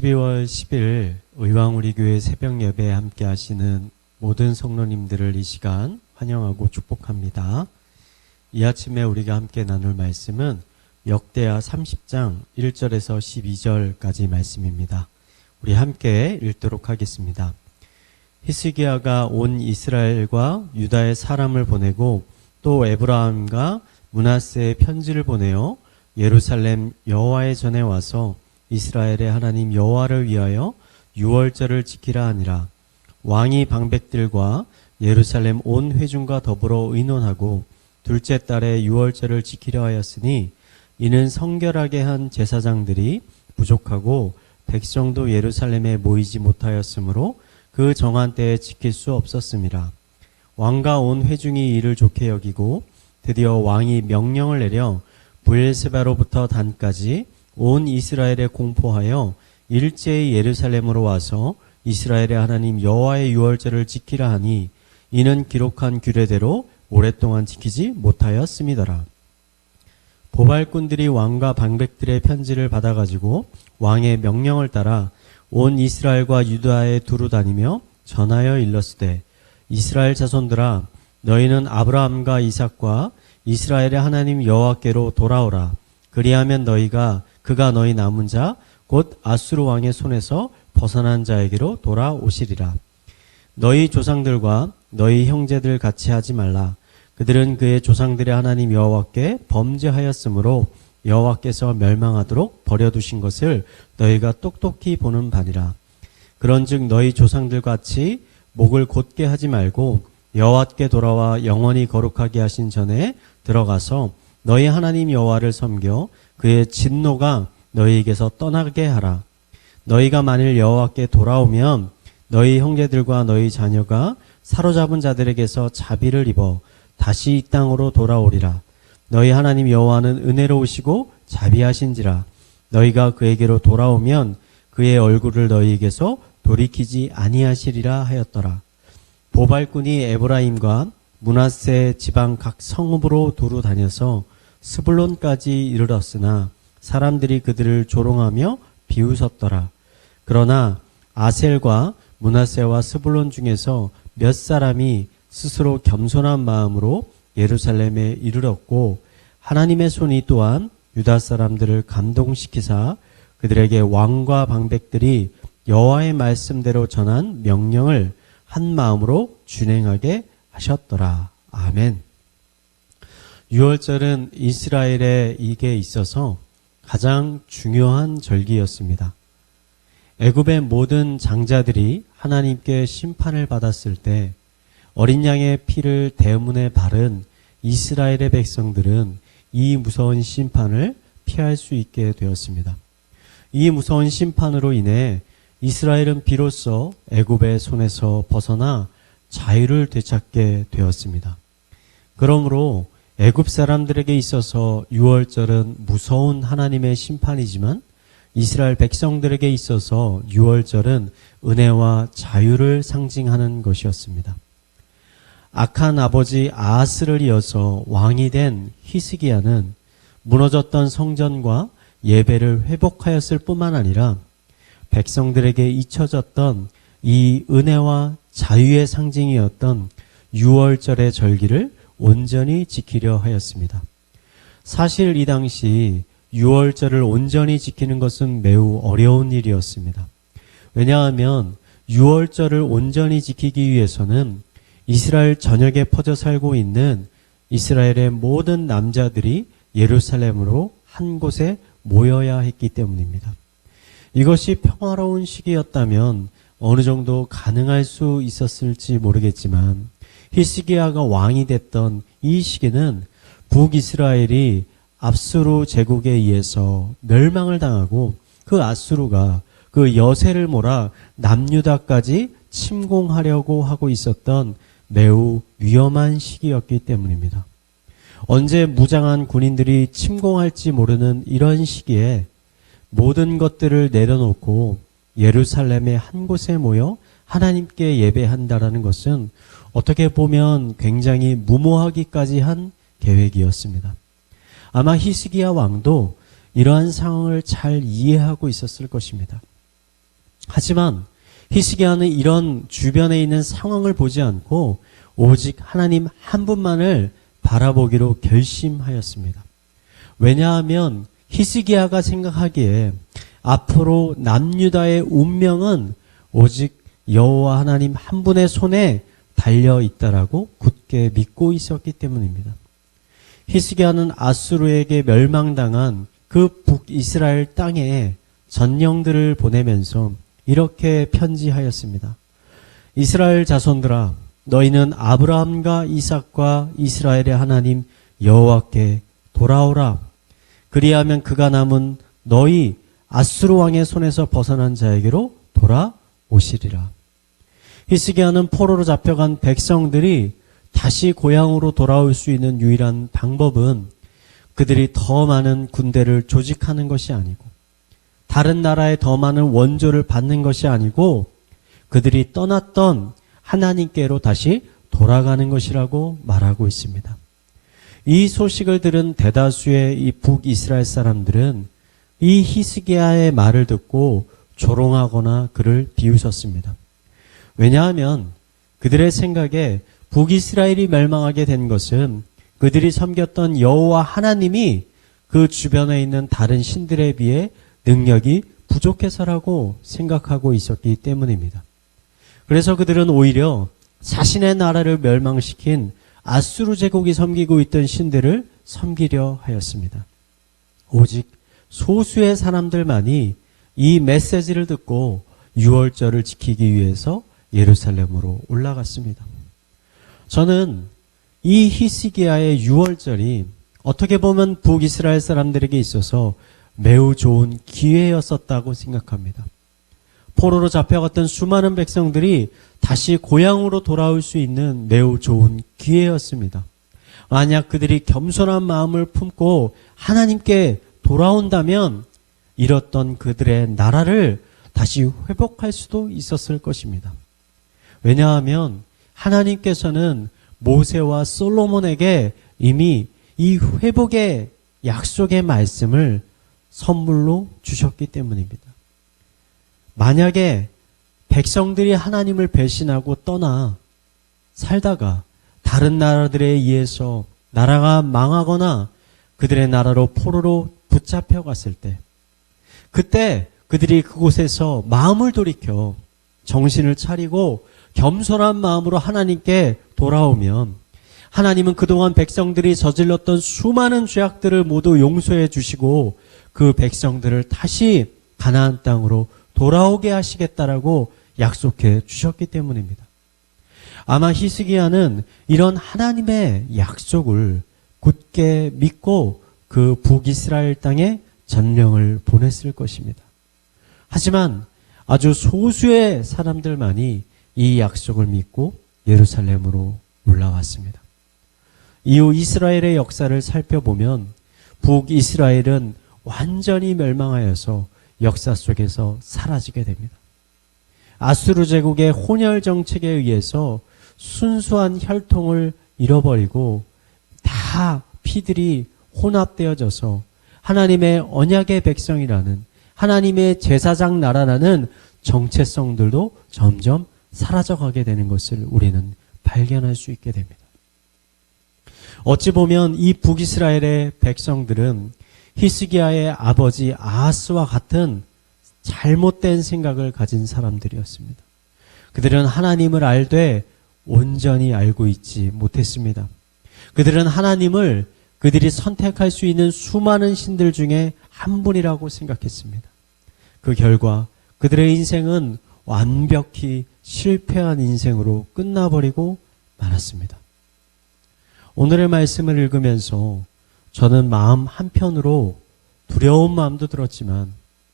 12월 10일 의왕우리교회 새벽 예배에 함께 하시는 모든 성도님들을 이 시간 환영하고 축복합니다. 이 아침에 우리가 함께 나눌 말씀은 역대하 30장 1절에서 12절까지 말씀입니다. 우리 함께 읽도록 하겠습니다. 히스기야가 온 이스라엘과 유다의 사람을 보내고 또 에브라임과 므낫세의 편지를 보내어 예루살렘 여호와의 전에 와서 이스라엘의 하나님 여호와를 위하여 유월절을 지키라 하니라. 왕이 방백들과 예루살렘 온 회중과 더불어 의논하고 둘째 달에 유월절을 지키려 하였으니 이는 성결하게 한 제사장들이 부족하고 백성도 예루살렘에 모이지 못하였으므로 그 정한 때에 지킬 수 없었음이라. 왕과 온 회중이 이를 좋게 여기고 드디어 왕이 명령을 내려 브엘세바로부터 단까지 온 이스라엘에 공포하여 일제히 예루살렘으로 와서 이스라엘의 하나님 여호와의 유월절을 지키라 하니 이는 기록한 규례대로 오랫동안 지키지 못하였음이더라. 보발꾼들이 왕과 방백들의 편지를 받아가지고 왕의 명령을 따라 온 이스라엘과 유다에 두루 다니며 전하여 일렀으되 이스라엘 자손들아 너희는 아브라함과 이삭과 이스라엘의 하나님 여호와께로 돌아오라. 그리하면 너희가 그가 너희 남은 자 곧 아수르 왕의 손에서 벗어난 자에게로 돌아오시리라. 너희 조상들과 너희 형제들 같이 하지 말라. 그들은 그의 조상들의 하나님 여호와께 범죄하였으므로 여호와께서 멸망하도록 버려두신 것을 너희가 똑똑히 보는 바니라. 그런즉 너희 조상들 같이 목을 곧게 하지 말고 여호와께 돌아와 영원히 거룩하게 하신 전에 들어가서 너희 하나님 여호와를 섬겨 그의 진노가 너희에게서 떠나게 하라. 너희가 만일 여호와께 돌아오면 너희 형제들과 너희 자녀가 사로잡은 자들에게서 자비를 입어 다시 이 땅으로 돌아오리라. 너희 하나님 여호와는 은혜로우시고 자비하신지라. 너희가 그에게로 돌아오면 그의 얼굴을 너희에게서 돌이키지 아니하시리라 하였더라. 보발꾼이 에브라임과 므낫세 지방 각 성읍으로 두루 다녀서 스불론까지 이르렀으나 사람들이 그들을 조롱하며 비웃었더라. 그러나 아셀과 므낫세와 스불론 중에서 몇 사람이 스스로 겸손한 마음으로 예루살렘에 이르렀고 하나님의 손이 또한 유다 사람들을 감동시키사 그들에게 왕과 방백들이 여호와의 말씀대로 전한 명령을 한 마음으로 준행하게 하셨더라. 아멘. 유월절은 이스라엘에게 있어서 가장 중요한 절기였습니다. 애굽의 모든 장자들이 하나님께 심판을 받았을 때 어린 양의 피를 대문에 바른 이스라엘의 백성들은 이 무서운 심판을 피할 수 있게 되었습니다. 이 무서운 심판으로 인해 이스라엘은 비로소 애굽의 손에서 벗어나 자유를 되찾게 되었습니다. 그러므로 애굽 사람들에게 있어서 유월절은 무서운 하나님의 심판이지만 이스라엘 백성들에게 있어서 유월절은 은혜와 자유를 상징하는 것이었습니다. 악한 아버지 아하스를 이어서 왕이 된 히스기야는 무너졌던 성전과 예배를 회복하였을 뿐만 아니라 백성들에게 잊혀졌던 이 은혜와 자유의 상징이었던 유월절의 절기를 온전히 지키려 하였습니다. 사실 이 당시 유월절을 온전히 지키는 것은 매우 어려운 일이었습니다. 왜냐하면 유월절을 온전히 지키기 위해서는 이스라엘 전역에 퍼져 살고 있는 이스라엘의 모든 남자들이 예루살렘으로 한 곳에 모여야 했기 때문입니다. 이것이 평화로운 시기였다면 어느 정도 가능할 수 있었을지 모르겠지만 히스기야가 왕이 됐던 이 시기는 북이스라엘이 압수르 제국에 의해서 멸망을 당하고 그 아수르가 그 여세를 몰아 남유다까지 침공하려고 하고 있었던 매우 위험한 시기였기 때문입니다. 언제 무장한 군인들이 침공할지 모르는 이런 시기에 모든 것들을 내려놓고 예루살렘의 한 곳에 모여 하나님께 예배한다라는 것은 어떻게 보면 굉장히 무모하기까지 한 계획이었습니다. 아마 히스기야 왕도 이러한 상황을 잘 이해하고 있었을 것입니다. 하지만 히스기야는 이런 주변에 있는 상황을 보지 않고 오직 하나님 한 분만을 바라보기로 결심하였습니다. 왜냐하면 히스기야가 생각하기에 앞으로 남유다의 운명은 오직 여호와 하나님 한 분의 손에 달려 있다라고 굳게 믿고 있었기 때문입니다. 히스기야는 아수르에게 멸망당한 그 북이스라엘 땅에 전령들을 보내면서 이렇게 편지하였습니다. 이스라엘 자손들아, 너희는 아브라함과 이삭과 이스라엘의 하나님 여호와께 돌아오라. 그리하면 그가 남은 너희 아수르 왕의 손에서 벗어난 자에게로 돌아오시리라. 히스기야는 포로로 잡혀간 백성들이 다시 고향으로 돌아올 수 있는 유일한 방법은 그들이 더 많은 군대를 조직하는 것이 아니고 다른 나라에 더 많은 원조를 받는 것이 아니고 그들이 떠났던 하나님께로 다시 돌아가는 것이라고 말하고 있습니다. 이 소식을 들은 대다수의 이 북이스라엘 사람들은 이 히스기야의 말을 듣고 조롱하거나 그를 비웃었습니다. 왜냐하면 그들의 생각에 북이스라엘이 멸망하게 된 것은 그들이 섬겼던 여호와 하나님이 그 주변에 있는 다른 신들에 비해 능력이 부족해서라고 생각하고 있었기 때문입니다. 그래서 그들은 오히려 자신의 나라를 멸망시킨 아수르 제국이 섬기고 있던 신들을 섬기려 하였습니다. 오직 소수의 사람들만이 이 메시지를 듣고 유월절을 지키기 위해서 예루살렘으로 올라갔습니다. 저는 이 히스기야의 유월절이 어떻게 보면 북이스라엘 사람들에게 있어서 매우 좋은 기회였었다고 생각합니다. 포로로 잡혀갔던 수많은 백성들이 다시 고향으로 돌아올 수 있는 매우 좋은 기회였습니다. 만약 그들이 겸손한 마음을 품고 하나님께 돌아온다면 잃었던 그들의 나라를 다시 회복할 수도 있었을 것입니다. 왜냐하면 하나님께서는 모세와 솔로몬에게 이미 이 회복의 약속의 말씀을 선물로 주셨기 때문입니다. 만약에 백성들이 하나님을 배신하고 떠나 살다가 다른 나라들에 의해서 나라가 망하거나 그들의 나라로 포로로 붙잡혀 갔을 때, 그때 그들이 그곳에서 마음을 돌이켜 정신을 차리고 겸손한 마음으로 하나님께 돌아오면 하나님은 그동안 백성들이 저질렀던 수많은 죄악들을 모두 용서해 주시고 그 백성들을 다시 가나안 땅으로 돌아오게 하시겠다라고 약속해 주셨기 때문입니다. 아마 히스기야는 이런 하나님의 약속을 굳게 믿고 그 북이스라엘 땅에 전령을 보냈을 것입니다. 하지만 아주 소수의 사람들만이 이 약속을 믿고 예루살렘으로 올라왔습니다. 이후 이스라엘의 역사를 살펴보면 북이스라엘은 완전히 멸망하여서 역사 속에서 사라지게 됩니다. 아수르 제국의 혼혈 정책에 의해서 순수한 혈통을 잃어버리고 다 피들이 혼합되어져서 하나님의 언약의 백성이라는 하나님의 제사장 나라라는 정체성들도 점점 사라져가게 되는 것을 우리는 발견할 수 있게 됩니다. 어찌 보면 이 북이스라엘의 백성들은 히스기야의 아버지 아하스와 같은 잘못된 생각을 가진 사람들이었습니다. 그들은 하나님을 알되 온전히 알고 있지 못했습니다. 그들은 하나님을 그들이 선택할 수 있는 수많은 신들 중에 한 분이라고 생각했습니다. 그 결과 그들의 인생은 완벽히 실패한 인생으로 끝나버리고 말았습니다. 오늘의 말씀을 읽으면서 저는 마음 한편으로 두려운 마음도 들었지만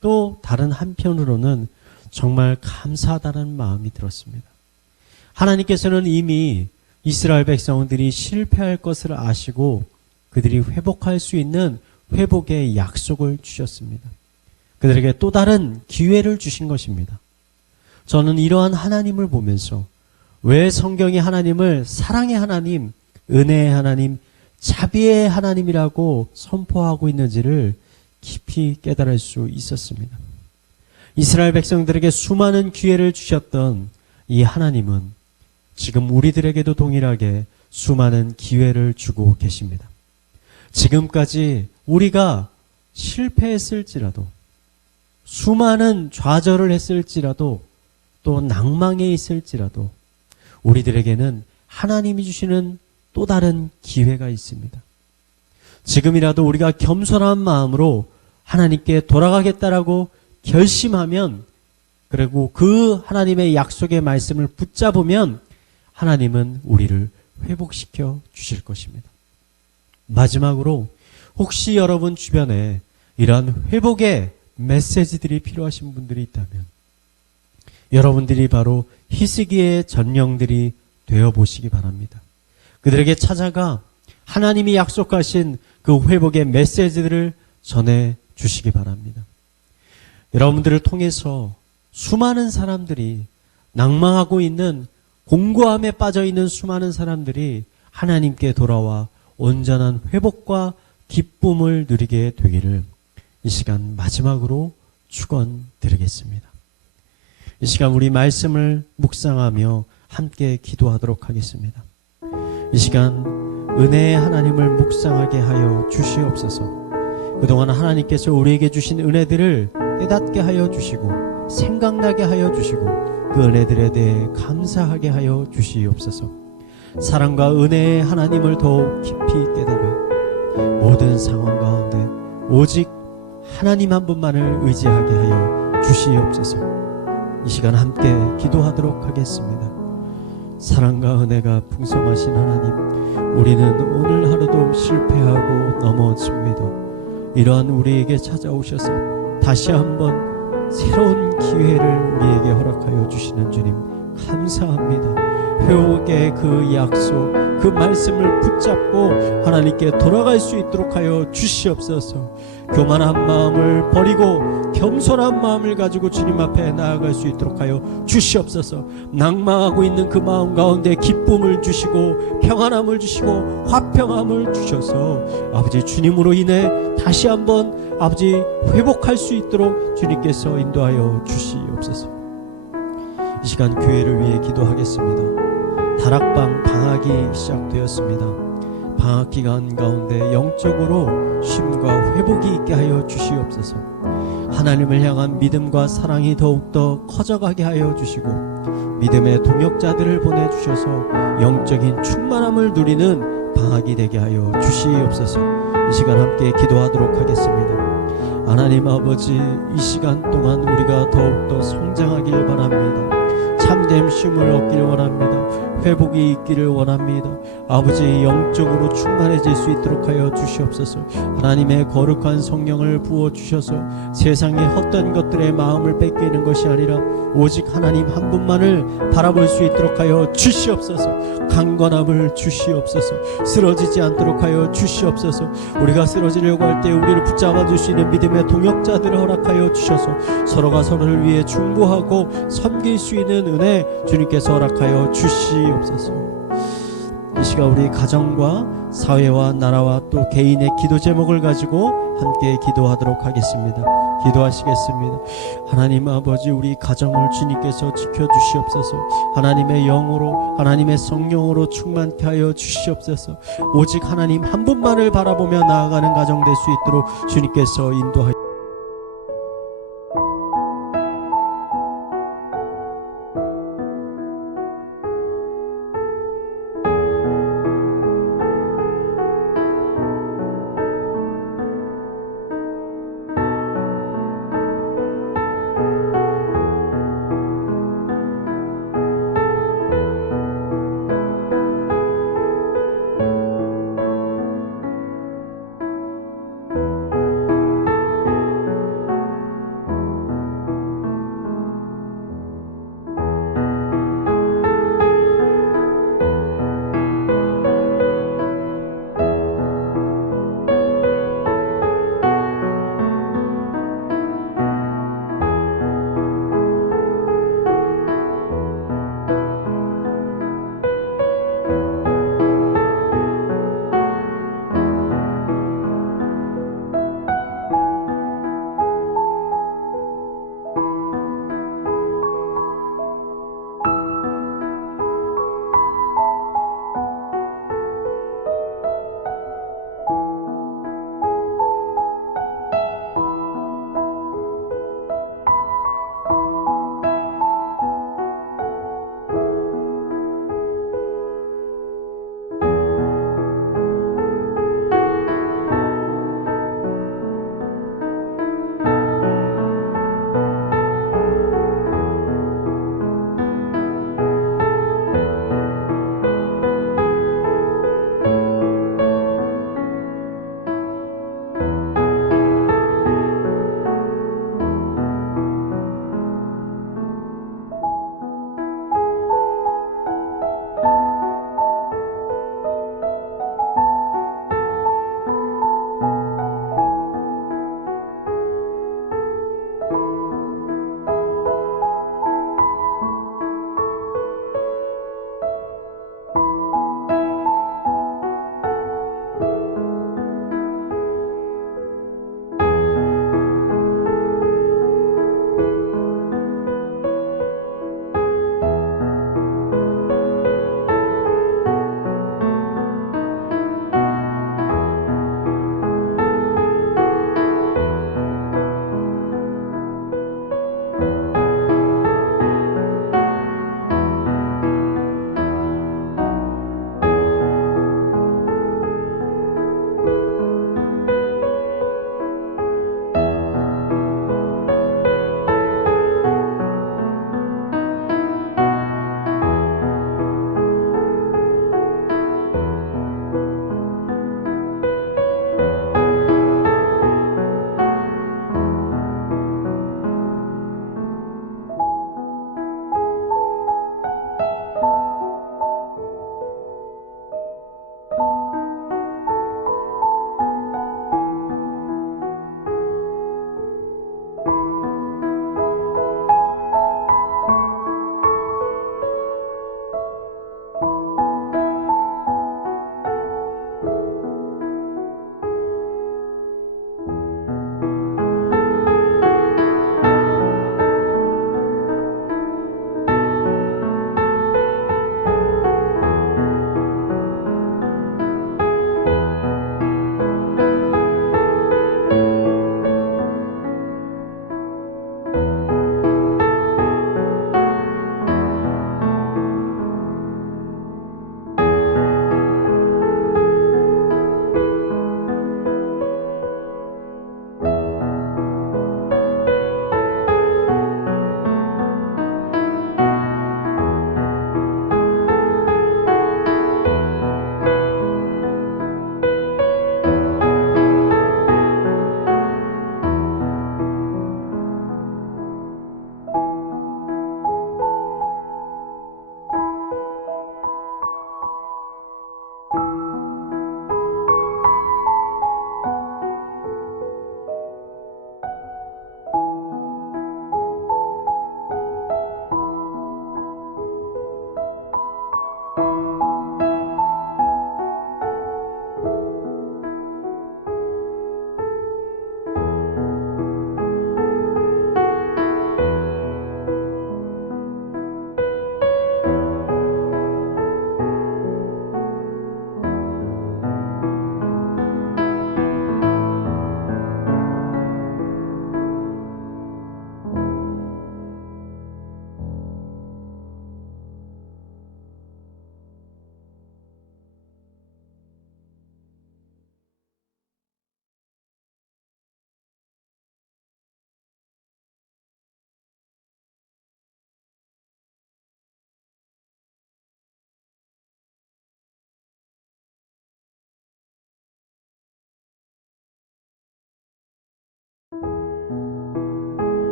또 다른 한편으로는 정말 감사하다는 마음이 들었습니다. 하나님께서는 이미 이스라엘 백성들이 실패할 것을 아시고 그들이 회복할 수 있는 회복의 약속을 주셨습니다. 그들에게 또 다른 기회를 주신 것입니다. 저는 이러한 하나님을 보면서 왜 성경이 하나님을 사랑의 하나님, 은혜의 하나님, 자비의 하나님이라고 선포하고 있는지를 깊이 깨달을 수 있었습니다. 이스라엘 백성들에게 수많은 기회를 주셨던 이 하나님은 지금 우리들에게도 동일하게 수많은 기회를 주고 계십니다. 지금까지 우리가 실패했을지라도, 수많은 좌절을 했을지라도, 또 낭망에 있을지라도 우리들에게는 하나님이 주시는 또 다른 기회가 있습니다. 지금이라도 우리가 겸손한 마음으로 하나님께 돌아가겠다라고 결심하면, 그리고 그 하나님의 약속의 말씀을 붙잡으면 하나님은 우리를 회복시켜 주실 것입니다. 마지막으로 혹시 여러분 주변에 이러한 회복의 메시지들이 필요하신 분들이 있다면 여러분들이 바로 히스기야의 전령들이 되어보시기 바랍니다. 그들에게 찾아가 하나님이 약속하신 그 회복의 메시지들을 전해주시기 바랍니다. 여러분들을 통해서 수많은 사람들이, 낭망하고 있는, 공고함에 빠져있는 수많은 사람들이 하나님께 돌아와 온전한 회복과 기쁨을 누리게 되기를 이 시간 마지막으로 축원드리겠습니다. 이 시간 우리 말씀을 묵상하며 함께 기도하도록 하겠습니다. 이 시간 은혜의 하나님을 묵상하게 하여 주시옵소서. 그동안 하나님께서 우리에게 주신 은혜들을 깨닫게 하여 주시고 생각나게 하여 주시고 그 은혜들에 대해 감사하게 하여 주시옵소서. 사랑과 은혜의 하나님을 더욱 깊이 깨달아 모든 상황 가운데 오직 하나님 한 분만을 의지하게 하여 주시옵소서. 이 시간 함께 기도하도록 하겠습니다. 사랑과 은혜가 풍성하신 하나님, 우리는 오늘 하루도 실패하고 넘어집니다. 이러한 우리에게 찾아오셔서 다시 한번 새로운 기회를 우리에게 허락하여 주시는 주님 감사합니다. 회복의 그 약속, 그 말씀을 붙잡고 하나님께 돌아갈 수 있도록 하여 주시옵소서. 교만한 마음을 버리고 겸손한 마음을 가지고 주님 앞에 나아갈 수 있도록 하여 주시옵소서. 낭망하고 있는 그 마음 가운데 기쁨을 주시고 평안함을 주시고 화평함을 주셔서 아버지 주님으로 인해 다시 한번 아버지 회복할 수 있도록 주님께서 인도하여 주시옵소서. 이 시간 교회를 위해 기도하겠습니다. 다락방 방학이 시작되었습니다. 방학 기간 가운데 영적으로 쉼과 회복이 있게 하여 주시옵소서. 하나님을 향한 믿음과 사랑이 더욱더 커져가게 하여 주시고 믿음의 동역자들을 보내주셔서 영적인 충만함을 누리는 방학이 되게 하여 주시옵소서. 이 시간 함께 기도하도록 하겠습니다. 하나님 아버지, 이 시간 동안 우리가 더욱더 성장하길 바랍니다. 참된 쉼을 얻기를 원합니다. 회복이 있기를 원합니다. 아버지 영적으로 충만해질 수 있도록 하여 주시옵소서. 하나님의 거룩한 성령을 부어주셔서 세상의 헛된 것들의 마음을 뺏기는 것이 아니라 오직 하나님 한 분만을 바라볼 수 있도록 하여 주시옵소서. 강건함을 주시옵소서. 쓰러지지 않도록 하여 주시옵소서. 우리가 쓰러지려고 할 때 우리를 붙잡아 줄 수 있는 믿음의 동역자들을 허락하여 주셔서 서로가 서로를 위해 중보하고 섬길 수 있는 은혜 주님께서 허락하여 주시옵소서. 이 시간 우리 가정과 사회와 나라와 또 개인의 기도 제목을 가지고 함께 기도하도록 하겠습니다. 기도하시겠습니다. 하나님 아버지, 우리 가정을 주님께서 지켜주시옵소서. 하나님의 영으로, 하나님의 성령으로 충만케 하여 주시옵소서. 오직 하나님 한 분만을 바라보며 나아가는 가정 될 수 있도록 주님께서 인도하여